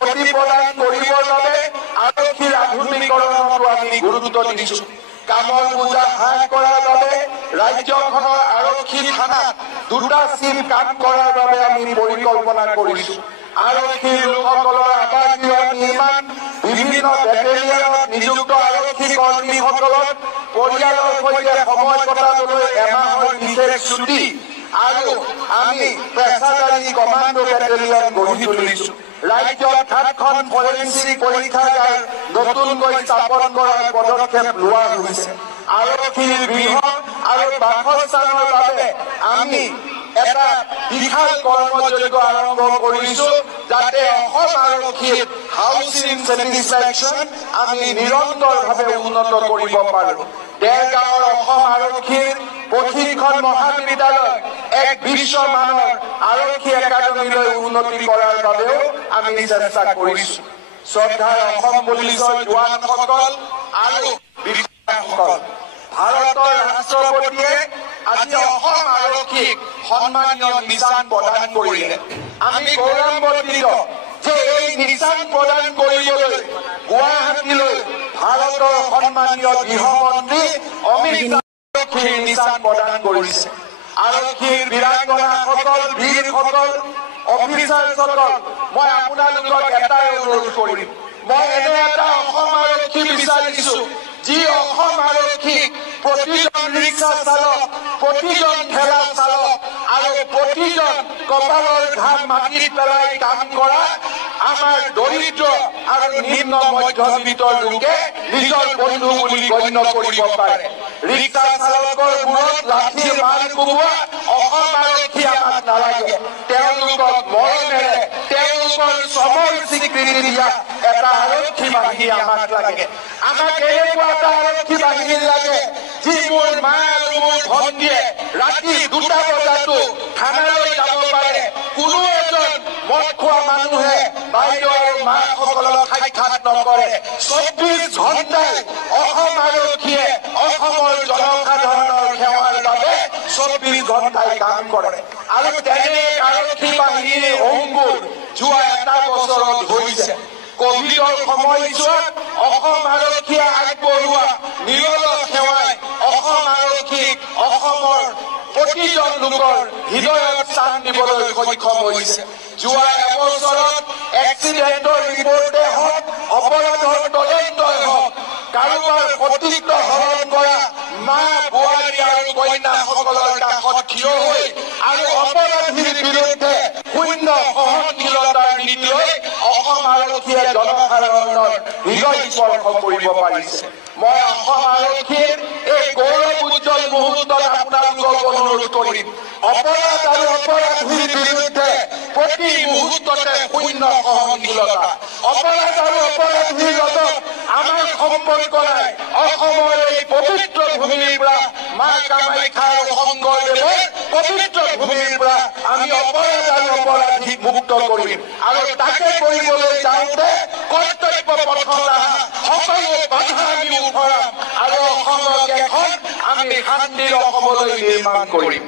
প্ৰতিপ্ৰদান কৰিবৰ বাবে আৰক্ষীৰ আধুনিকৰণতো আমি গুৰুত্ব দিছো। কামৰ বোজা হ্ৰাস কৰাৰ বাবে ৰাজ্যখনৰ আৰক্ষী থানাত 2টা চিফ কাম কৰাৰ বাবে আমি পৰিকল্পনা কৰিছো। আৰক্ষীৰ লোকসকলৰ আৱাসগৃহ নিৰ্মাণ, বিভিন্ন বেটেলিয়নত নিযুক্ত আৰক্ষী কৰ্মীসকলক পৰিয়ালৰ সৈতে সময় কটাবলৈ এমাহৰ বিশেষ ছুটি আৰু আমি পেছাদাৰী কমাণ্ডো বেটেলিয়ন গঢ়ি তুলিছো। ৰাজ্যত 7খন ফৰেনচিক পৰীক্ষাগাৰ নতুনকৈ স্থাপন কৰাৰ পদক্ষেপ লোৱা হৈছে। আৰক্ষীৰ গৃহ আৰু বাসস্থানৰ বাবে আমি এটা বিশাল কৰ্মযজ্ঞ আৰম্ভ কৰিছো, যাতে অসম আৰক্ষীৰ হাউচিং ছেটিছফেকশ্যন আমি নিৰন্তৰভাৱে উন্নত কৰিব পাৰো। দেৰগাঁৱৰ অসম আৰক্ষীৰ প্ৰশিক্ষণ মহাবিদ্যালয় এক বিশ্বমানৰ আৰক্ষী একাডেমীলৈ উন্নতি কৰাৰ বাবেও আমি চেষ্টা কৰিছো। শ্ৰদ্ধাৰ অসম পুলিচৰ জোৱানসকল আৰু বিষয়াসকল, ভাৰতৰ ৰাষ্ট্ৰপতিয়ে আজি অসম আৰক্ষীক সন্মানীয় নিচান প্ৰদান কৰিলে। আমি গৌৰৱান্বিত যে এই নিচান প্ৰদান কৰিবলৈ গুৱাহাটীলৈ ভাৰতৰ সন্মানীয় গৃহমন্ত্ৰী অমিত শ্বাহে আৰক্ষীৰ নিচান প্ৰদান কৰিছে। আৰক্ষীৰ বীৰাংগনাসকল, বীৰসকল, অফিচাৰসকল, মই আপোনালোকক এটাই অনুৰোধ কৰিম, মই এনে এটা অসম আৰক্ষী বিচাৰিছো যি অসম আৰক্ষীক প্ৰতিজন ৰিক্সা চালক, প্ৰতিজন ঠেলা চালক আৰু প্ৰতিজন কপালৰ ঘাম মাটিত পেলাই কাম কৰা আমাৰ দৰিদ্ৰ আৰু নিম্ন মধ্যবিত্তৰ লোকে নিজৰ বন্ধু বুলি গণ্য কৰিব পাৰে। ৰিক্সা চালকৰ মূৰত লাঠিৰ মাৰ কোবোৱা অসম আৰক্ষী আমাক নালাগে। তেওঁলোকক মৰমেৰে তেওঁলোকৰ শ্ৰমৰ স্বীকৃতি দিয়া এটা আৰক্ষী বাহিনী আমাক লাগে। আমাক এনেকুৱা এটা আৰক্ষী বাহিনী লাগে যি মোৰ মা আৰু মোৰ ভণ্টিয়ে ৰাতি 2টা বজাতো থানালৈ যাব পাৰে। কোনো এজন মদ খোৱা মানুহে বাইদেউ আৰু মাসকলক সাক্ষাৎ নকৰে। 24 ঘণ্টাই অসম আৰক্ষীয়ে অসমৰ জনসাধাৰণৰ সেৱাৰ বাবে 24 ঘণ্টাই কাম কৰে। আৰু তেনে আৰক্ষী বাহিনীৰ অংকুৰ যোৱা এটা বছৰত হৈছে। কোভিডৰ সময়ছোৱাত অসম আৰক্ষীয়ে আগবঢ়োৱা নিৰলস সেৱাই অসম আৰক্ষীক অসমৰ প্ৰতিজন লোকৰ হৃদয়ত স্থান দিবলৈ সক্ষম হৈছে। যোৱা এবছৰত এক্সিডেণ্টৰ ৰিপৰ্টে হওক, অপৰাধৰ তদন্তই হওক, কাৰোবাৰ সতীত্ব হৰণ কৰা মা, বোৱাৰী আৰু কন্যাসকলৰ কাষত থিয় হৈ আৰু অপৰাধীৰ বিৰুদ্ধে শূন্য সহনশীলতাৰ নীতি লৈ অসম আৰক্ষীয়ে জনসাধাৰণৰ হৃদয় স্পৰ্শ কৰিব পাৰিছে। মই অসম আৰক্ষীৰ এই গৌৰৱ উজ্জ্বল মুহূৰ্তত আপোনালোকক অনুৰোধ কৰিম, অপৰাধ আৰু অপৰাধীৰ বিৰুদ্ধে প্ৰতি মুহূৰ্ততে শূন্য সহনশীলতা। অপৰাধ আৰু অপৰাধীৰ লগত আমাৰ সম্পৰ্ক নাই। অসমৰ এই পবিত্ৰ ভূমিৰ পৰা মা কামাখ্যা আৰু শংকৰদেৱৰ পবিত্ৰ ভূমিৰ পৰা আমি অপৰাধ আৰু অপৰাধীক মুক্ত কৰিম। আৰু তাকে কৰিবলৈ যাওঁতে কৰ্তব্য পথত সকলো বাধা আমি উফৰাম আৰু অসমক এখন আমি শান্তিৰ অসমলৈ নিৰ্মাণ কৰিম।